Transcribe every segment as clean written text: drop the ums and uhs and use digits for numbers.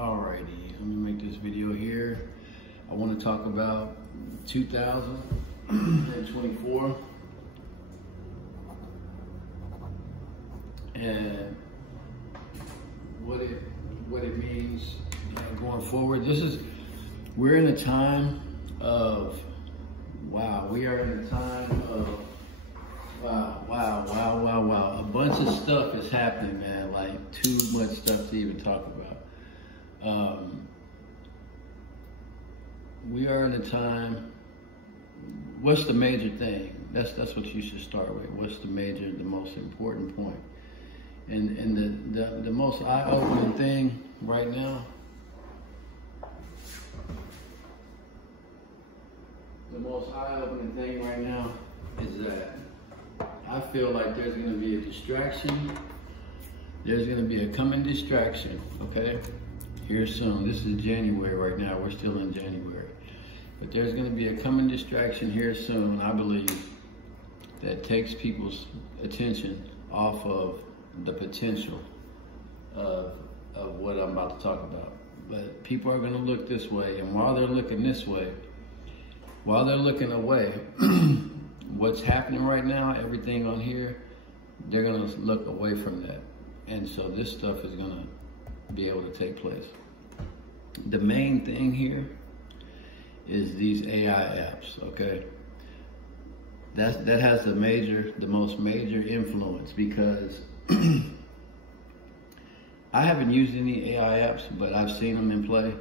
Alrighty, let me make this video here. I want to talk about 2024 and what it means going forward. We're in a time of we are in a time of wow. A bunch of stuff is happening, man. Like too much stuff to even talk about. We are in a time. What's the major thing? That's what you should start with. What's the most important point? And the most eye-opening thing right now. The most eye-opening thing right now is that I feel like there's going to be a distraction. There's going to be a coming distraction, okay? Here soon. This is January right now. We're still in January. But there's going to be a coming distraction here soon, I believe, that takes people's attention off of the potential of what I'm about to talk about. But people are going to look this way, and while they're looking this way, while they're looking away, what's happening right now, everything on here, they're going to look away from that. And so this stuff is going to be able to take place. The main thing here is these AI apps, okay? That has the most major influence, because I haven't used any AI apps, but I've seen them in play.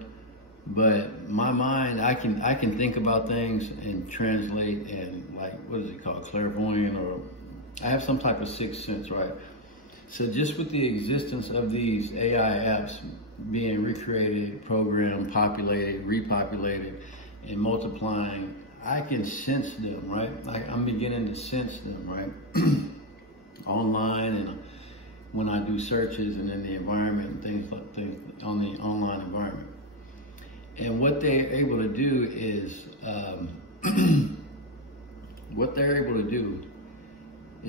But my mind, I can think about things and translate and, like, what is it called, clairvoyant, or I have some type of sixth sense, right? So just with the existence of these AI apps being recreated, programmed, populated, repopulated, and multiplying, I can sense them, right? I'm beginning to sense them, right? Online, and when I do searches and in the environment and things on the online environment. And what they're able to do is,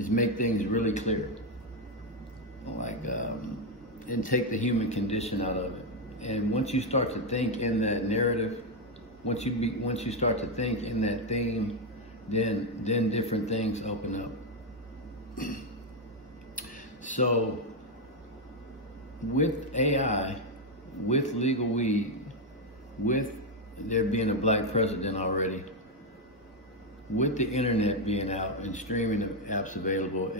make things really clear. Like, and take the human condition out of it. And once you start to think in that narrative, once you start to think in that theme, then different things open up. So with AI, with legal weed, with there being a black president already, with the internet being out and streaming apps available,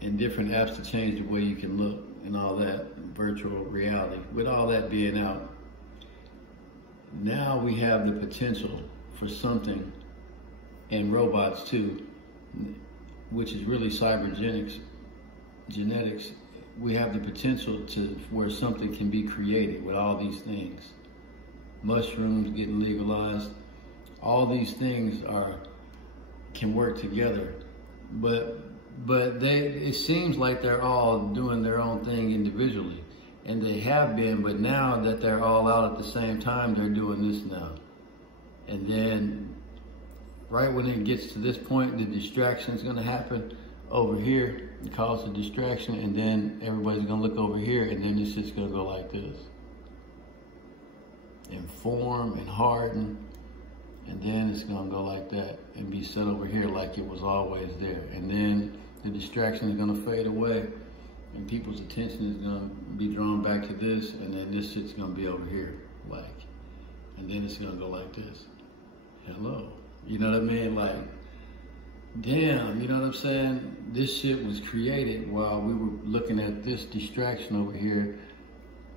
and different apps to change the way you can look and all that, virtual reality, with all that being out, now we have the potential for something, and robots too, which is really genetics. We have the potential to where something can be created with all these things. Mushrooms getting legalized, all these things can work together, but it seems like they're all doing their own thing individually, and they have been, but now that they're all out at the same time, they're doing this now. And then right when it gets to this point, the distraction is going to happen over here and cause a distraction, and then everybody's going to look over here, and then it's just going to go like this and form and harden, and then it's going to go like that and be set over here like it was always there. And then the distraction is going to fade away, and people's attention is going to be drawn back to this, and then this shit's going to be over here, like, and then it's going to go like this. Hello. You know what I mean? Like, damn, you know what I'm saying? This shit was created while we were looking at this distraction over here,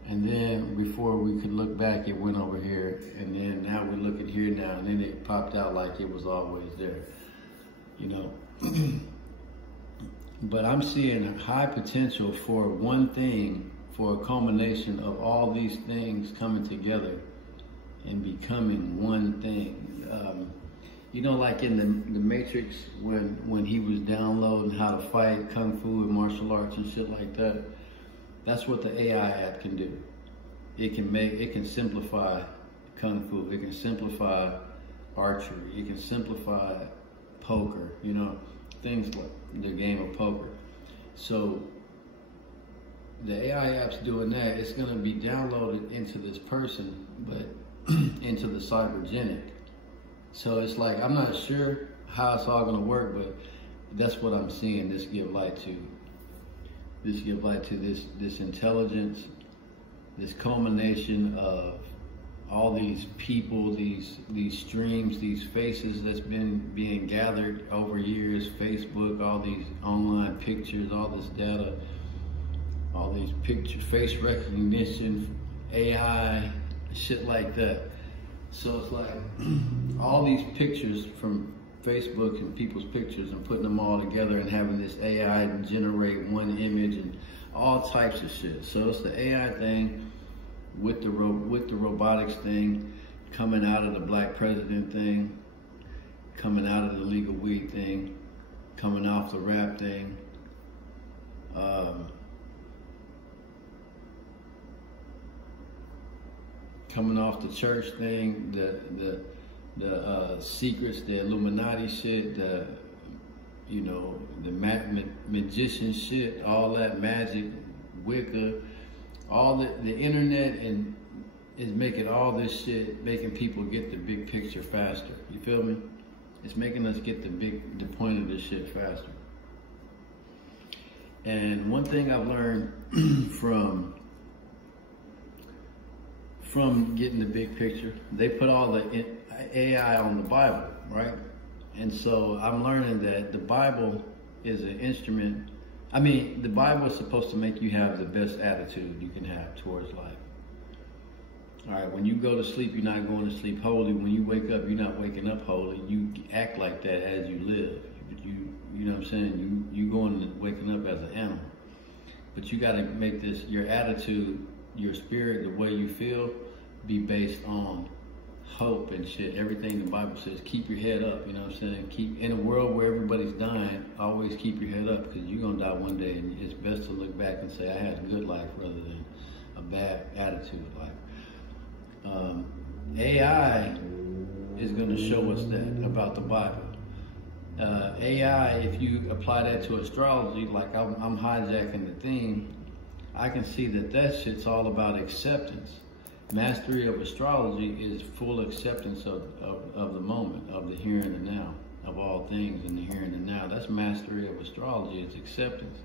and then before we could look back, it went over here, and then now we're looking here now, and then it popped out like it was always there, you know? But I'm seeing high potential for one thing, for a culmination of all these things coming together and becoming one thing. You know, like in the Matrix, when he was downloading how to fight Kung Fu and martial arts and shit like that, that's what the AI app can do. It can simplify Kung Fu, it can simplify archery, it can simplify poker, you know, things like the game of poker. So the AI app's doing that, it's gonna be downloaded into this person, but into the cybergenic. So it's like, I'm not sure how it's all gonna work, but that's what I'm seeing this give light to. This give light to this intelligence, this culmination of all these people, these streams, these faces that's been being gathered over years, Facebook, all these online pictures, all this data, all these face recognition, AI, shit like that. So it's like all these pictures from Facebook and people's pictures and putting them all together and having this AI generate one image and all types of shit. So it's the AI thing with the robotics thing, coming out of the black president thing, coming out of the legal weed thing, coming off the rap thing, coming off the church thing, the secrets, the Illuminati shit, the magician shit, all that magic, Wicca, all the internet, and is making all this shit, making people get the big picture faster. You feel me? It's making us get the point of this shit faster. And one thing I've learned from getting the big picture, they put all the AI on the Bible, right? And so I'm learning that the Bible is an instrument. I mean, the Bible is supposed to make you have the best attitude you can have towards life. All right, when you go to sleep, you're not going to sleep holy. When you wake up, you're not waking up holy. You act like that as you live. You know what I'm saying? You going and waking up as an animal. But you got to make this, your attitude, your spirit, the way you feel, be based on hope and shit. Everything the Bible says, keep your head up, you know what I'm saying? Keep, in a world where everybody's dying, always keep your head up, because you're gonna die one day, and it's best to look back and say, I had a good life rather than a bad attitude life. AI is gonna show us that about the Bible. AI, if you apply that to astrology, like I'm hijacking the theme, I can see that shit's all about acceptance. Mastery of astrology is full acceptance of the moment, of the here and the now, of all things in the here and the now. That's mastery of astrology, it's acceptance.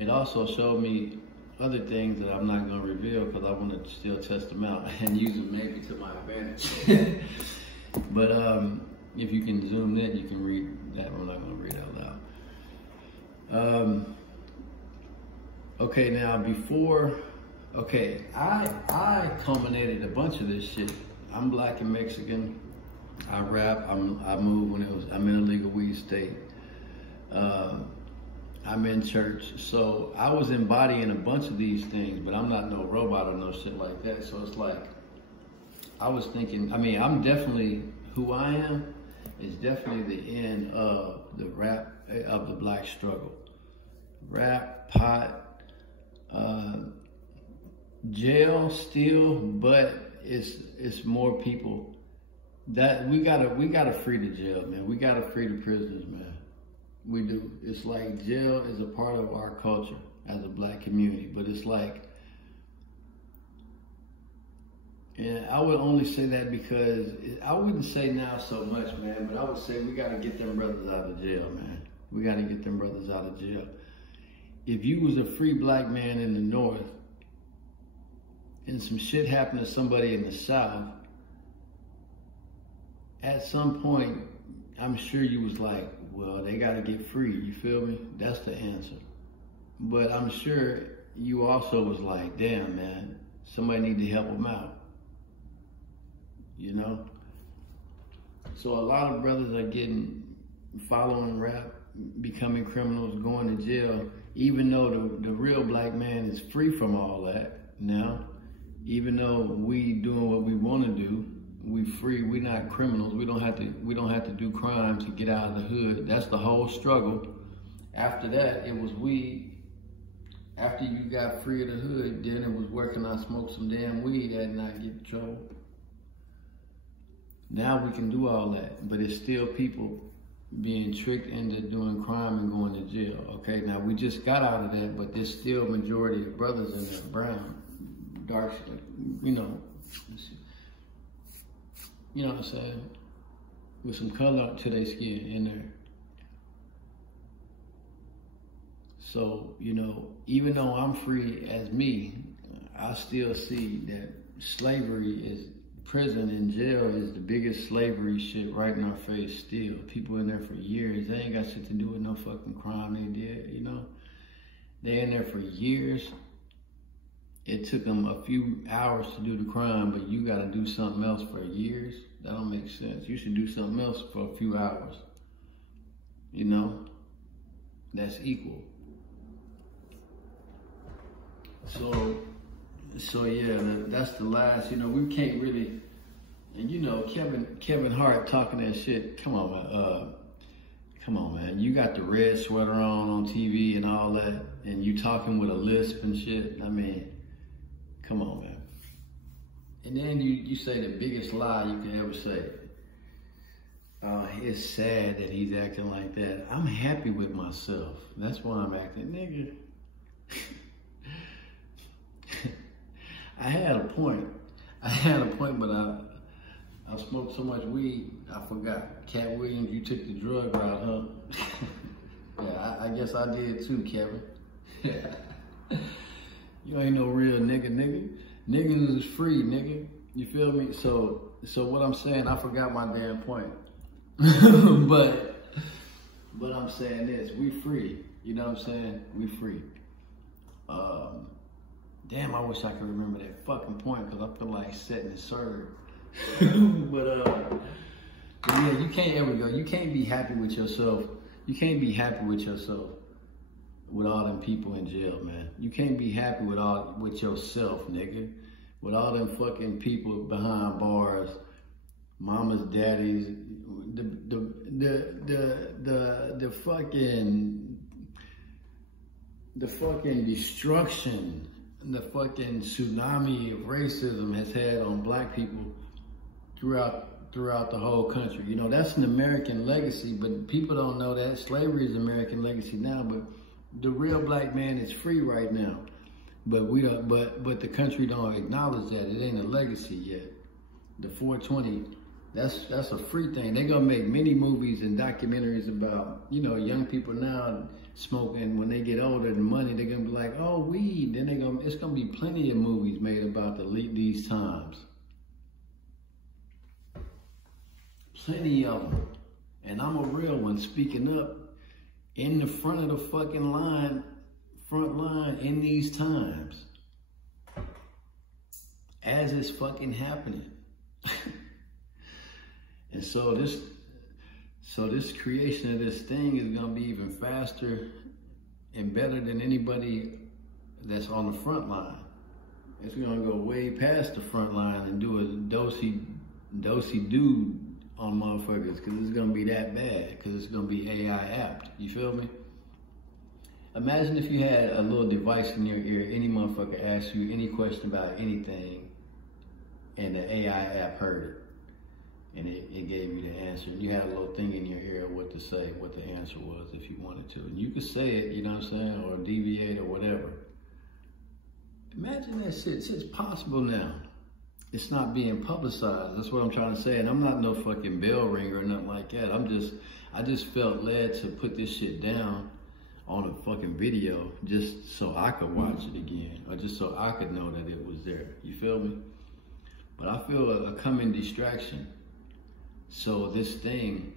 It also showed me other things that I'm not going to reveal because I want to still test them out and use them maybe to my advantage. But if you can zoom in, you can read that. I'm not going to read out loud. Okay, now okay, I culminated a bunch of this shit. I'm black and Mexican. I rap. I moved I'm in a legal weed state. I'm in church. So I was embodying a bunch of these things, but I'm not no robot or no shit like that. So it's like, I was thinking, I mean, I'm definitely, who I am is definitely the end of the rap, of the black struggle. Rap, pot, jail still, but it's more people that we gotta free the jail, man. We gotta free the prisoners, man. We do. It's like jail is a part of our culture as a black community, but it's like, and I would only say that because I wouldn't say now so much, man, but I would say we gotta get them brothers out of jail, man. We gotta get them brothers out of jail. If you was a free black man in the North and some shit happened to somebody in the South, at some point, I'm sure you was like, well, they gotta get free, you feel me? That's the answer. But I'm sure you also was like, damn, man, somebody need to help them out, you know? So a lot of brothers are following rap, becoming criminals, going to jail, even though the real black man is free from all that now. Even though we doing what we want to do, we free. We not criminals. We don't have to do crime to get out of the hood. That's the whole struggle. After that, it was weed. After you got free of the hood, then it was working on smoke some damn weed and not get in trouble. Now we can do all that, but it's still people being tricked into doing crime and going to jail. Okay, now we just got out of that, but there's still a majority of brothers in there, brown, dark, you know what I'm saying, with some color to their skin in there. So, you know, even though I'm free as me, I still see that slavery is, prison and jail is the biggest slavery shit right in our face still. People in there for years. They ain't got shit to do with no fucking crime they did, you know? They in there for years. It took them a few hours to do the crime, but you gotta do something else for years. That don't make sense. You should do something else for a few hours. You know? That's equal. So yeah, that's the last, you know, we can't really, and you know, Kevin Hart talking that shit, come on man, you got the red sweater on TV and all that, and you talking with a lisp and shit, I mean, come on man. And then you say the biggest lie you can ever say. It's sad that he's acting like that. I'm happy with myself. That's why I'm acting, nigga. I had a point, but I smoked so much weed, I forgot. Cat Williams, you took the drug route, huh? Yeah, I guess I did too, Kevin. You ain't no real nigga. Niggas is free, nigga. You feel me? So what I'm saying, I forgot my damn point. but I'm saying this, we free. You know what I'm saying? We free. Damn, I wish I could remember that fucking point because I feel like setting it served. but yeah, you can't ever go. You can't be happy with yourself. You can't be happy with yourself with all them people in jail, man. You can't be happy with yourself, nigga. With all them fucking people behind bars, mamas, daddies, the fucking destruction, the fucking tsunami of racism has had on black people throughout the whole country. You know, that's an American legacy, but people don't know that. Slavery is American legacy now, but the real black man is free right now. But we don't, but the country don't acknowledge that. It ain't a legacy yet. The 420, that's a free thing. They're gonna make many movies and documentaries about, you know, young people now smoking. When they get older and money, they're gonna be like, oh, weed. Then it's gonna be plenty of movies made about these times. Plenty of them. And I'm a real one speaking up in the front of the fucking front line in these times. As it's fucking happening. And so this creation of this thing is gonna be even faster and better than anybody that's on the front line. It's gonna go way past the front line and do a dosey-do on motherfuckers, because it's gonna be that bad, because it's gonna be AI apt. You feel me? Imagine if you had a little device in your ear, any motherfucker asks you any question about anything, and the AI app heard it, and it gave you the answer, and you had a little thing in your ear what to say, what the answer was if you wanted to. And you could say it, you know what I'm saying, or deviate or whatever. Imagine that shit. Shit's possible now. It's not being publicized. That's what I'm trying to say. And I'm not no fucking bell ringer or nothing like that. I just felt led to put this shit down on a fucking video just so I could watch it again, or just so I could know that it was there. You feel me? But I feel a coming distraction. So this thing,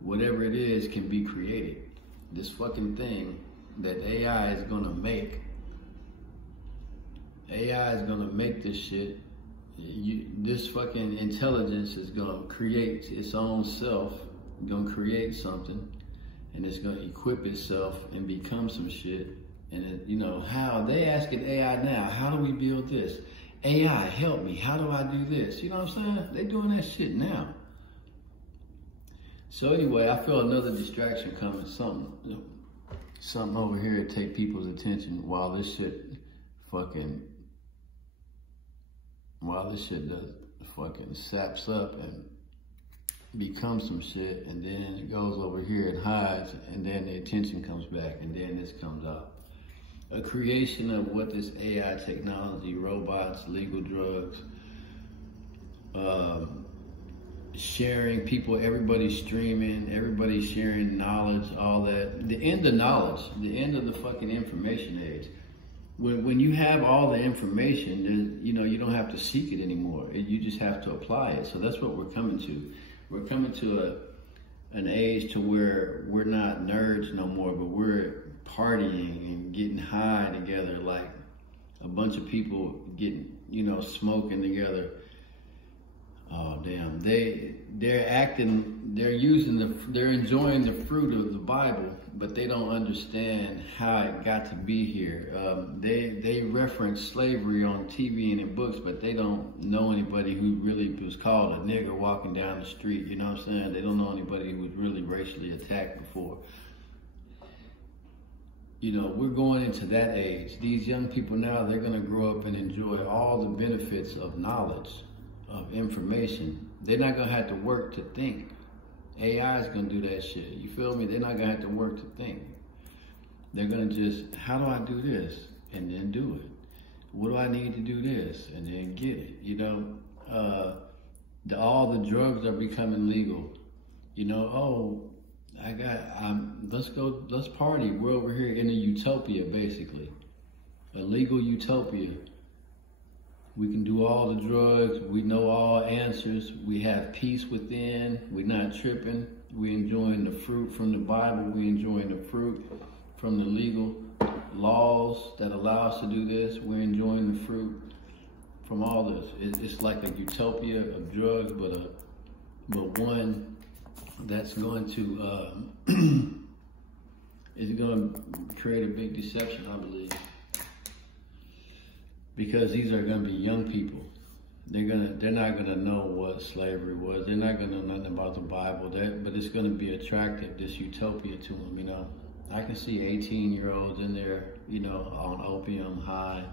whatever it is, can be created. This fucking thing that AI is gonna make. AI is gonna make this shit. This fucking intelligence is gonna create its own self, gonna create something, and it's gonna equip itself and become some shit. And it, you know, how they asking AI now, how do we build this? AI, help me, how do I do this? You know what I'm saying? They doing that shit now. So anyway, I feel another distraction coming, something over here to take people's attention while this shit does fucking saps up becomes some shit, and then it goes over here and hides, and then the attention comes back, and then this comes out. A creation of what this AI technology, robots, legal drugs, sharing people, everybody's streaming, everybody's sharing knowledge, all that. The end of knowledge, the end of the fucking information age. When you have all the information, you know, you don't have to seek it anymore. You just have to apply it. So that's what we're coming to. We're coming to an age to where we're not nerds no more, but we're partying and getting high together, like a bunch of people getting, you know, smoking together. Oh damn! They're enjoying the fruit of the Bible, but they don't understand how it got to be here. They reference slavery on TV and in books, but they don't know anybody who really was called a nigger walking down the street. You know what I'm saying? They don't know anybody who was really racially attacked before. You know, we're going into that age. These young people now, they're gonna grow up and enjoy all the benefits of knowledge, of information. They're not gonna have to work to think. AI is gonna do that shit. You feel me? They're not gonna have to work to think. They're gonna just, how do I do this? And then do it. What do I need to do this? And then get it. You know, all the drugs are becoming legal. You know, oh, let's party. We're over here in a utopia, basically. A legal utopia. We can do all the drugs. We know all answers. We have peace within. We're not tripping. We're enjoying the fruit from the Bible. We're enjoying the fruit from the legal laws that allow us to do this. We're enjoying the fruit from all this. It's like a utopia of drugs, but one that's going to is going to create a big deception, I believe. Because these are going to be young people. They're not gonna know what slavery was. They're not gonna know nothing about the Bible. But it's gonna be attractive, this utopia to them. You know, I can see 18-year-olds in there, you know, on opium, high,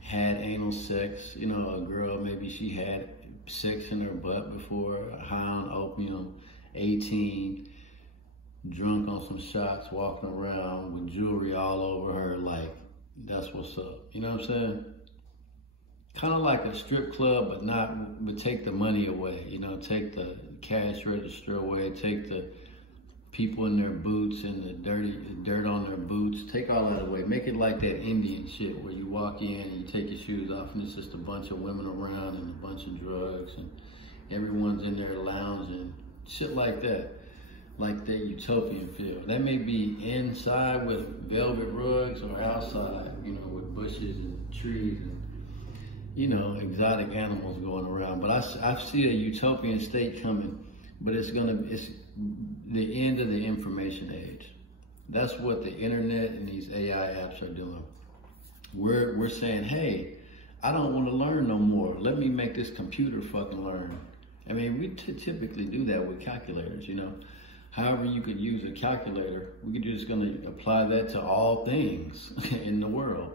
had anal sex. You know, a girl, maybe she had sex in her butt before, high on opium, 18, drunk on some shots, walking around with jewelry all over her, like, that's what's up. You know what I'm saying? Kind of like a strip club, but take the money away. You know, take the cash register away, take the people in their boots and the dirt on their boots. Take all that away. Make it like that Indian shit where you walk in and you take your shoes off and it's just a bunch of women around and a bunch of drugs and everyone's in there lounging. Shit like that. Like that utopian feel. That may be inside with velvet rugs or outside, you know, with bushes and trees and, you know, exotic animals going around. But I see a utopian state coming, but it's the end of the information age. That's what the internet and these AI apps are doing. We're saying, hey, I don't want to learn no more. Let me make this computer fucking learn. I mean, we typically do that with calculators, you know. However you could use a calculator, we're just gonna apply that to all things in the world.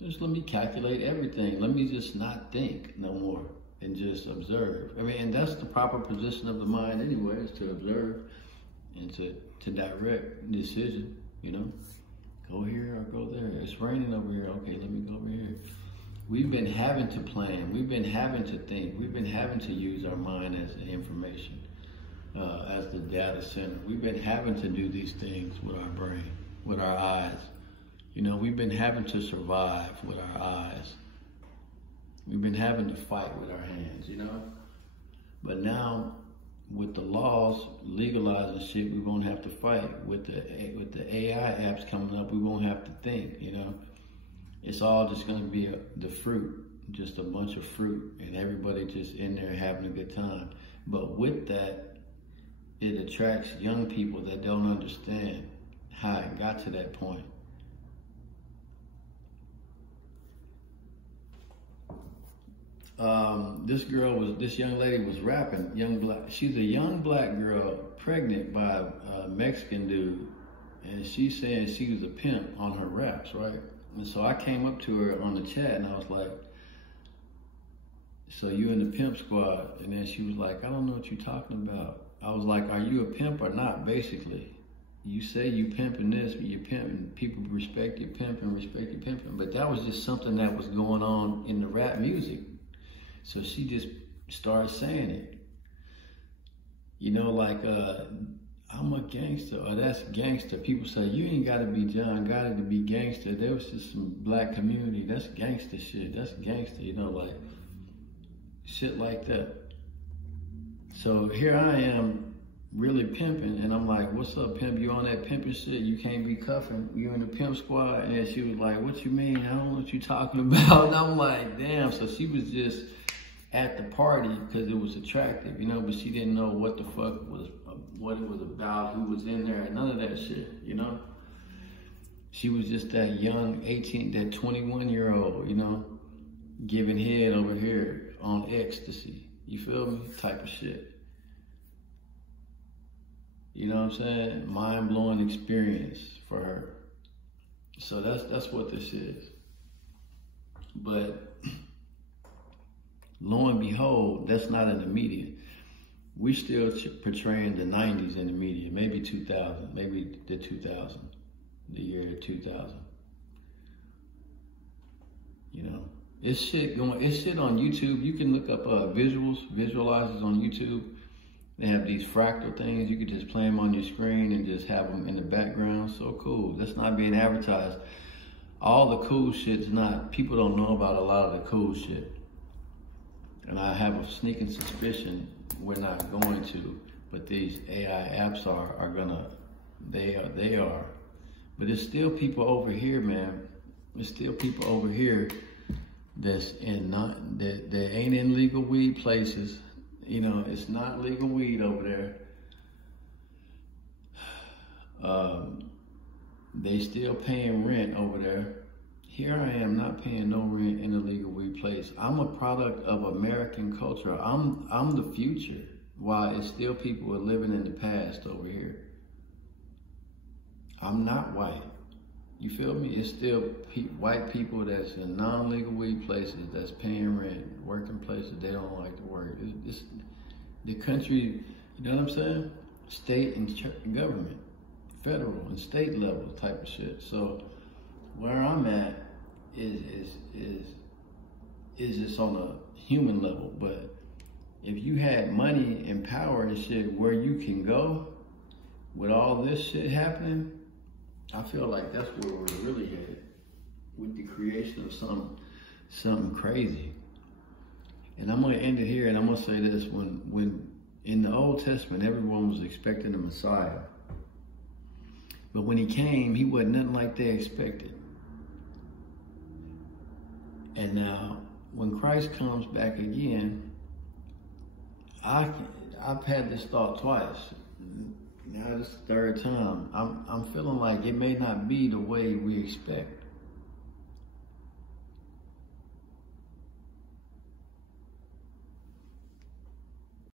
Just let me calculate everything. Let me just not think no more and just observe. I mean, and that's the proper position of the mind anyway, is to observe and to direct decision, you know. Go here or go there. It's raining over here. Okay, let me go over here. We've been having to plan. We've been having to think. We've been having to use our mind as information. As the data center. We've been having to do these things with our brain, with our eyes. You know, we've been having to survive with our eyes. We've been having to fight with our hands, you know? But now, with the laws legalizing shit, we won't have to fight. With the AI apps coming up, we won't have to think, you know? It's all just gonna be the fruit, just a bunch of fruit, and everybody just in there having a good time. But with that, it attracts young people that don't understand how it got to that point. This young lady was rapping, she's a young black girl pregnant by a Mexican dude, and she's saying she was a pimp on her raps, right? And so I came up to her on the chat and I was like, so you in the pimp squad. And then she was like, I don't know what you're talking about. I was like, are you a pimp or not, basically? You say you pimping this, but you're pimping. People respect your pimping, respect your pimping. But that was just something that was going on in the rap music. So she just started saying it. You know, like, I'm a gangster, or that's gangster. People say, you ain't gotta be John Gotti to be gangster. There was just some black community. That's gangster shit. That's gangster, you know, like, shit like that. So here I am, really pimping, and I'm like, what's up, pimp? You on that pimping shit? You can't be cuffing. You in the pimp squad? And she was like, what you mean? I don't know what you talking about. And I'm like, damn. So she was just at the party because it was attractive, you know, but she didn't know what the fuck was, what it was about, who was in there, and none of that shit, you know? She was just that young 18, that 21-year-old, you know, giving head over here on ecstasy. You feel me? Type of shit. You know what I'm saying? Mind-blowing experience for her. So that's what this is. But lo and behold, that's not in the media. We still portraying the 90s in the media, maybe 2000, maybe the 2000, the year 2000. You know, it's shit on YouTube. You can look up visualizers on YouTube. They have these fractal things. You could just play them on your screen and just have them in the background. So cool. That's not being advertised. All the cool shit's not. People don't know about a lot of the cool shit. And I have a sneaking suspicion we're not going to. But these AI apps are gonna. They are. But there's still people over here, man. There's still people over here that ain't in legal weed places. You know, it's not legal weed over there. They still paying rent over there. Here I am not paying no rent in a legal weed place. I'm a product of American culture. I'm the future. Why it's still people who are living in the past over here. I'm not white. You feel me? It's still white people that's in non-legal weed places that's paying rent, working places they don't like to work. It's the country, you know what I'm saying? State and government, federal and state level type of shit. So where I'm at is just on a human level. But if you had money and power and shit where you can go with all this shit happening, I feel like that's where we're really headed with the creation of something crazy. And I'm gonna end it here, and I'm gonna say this: when in the Old Testament, everyone was expecting a Messiah, but when he came, he wasn't nothing like they expected. And now, when Christ comes back again, I've had this thought twice. Now this is the third time. I'm feeling like it may not be the way we expect.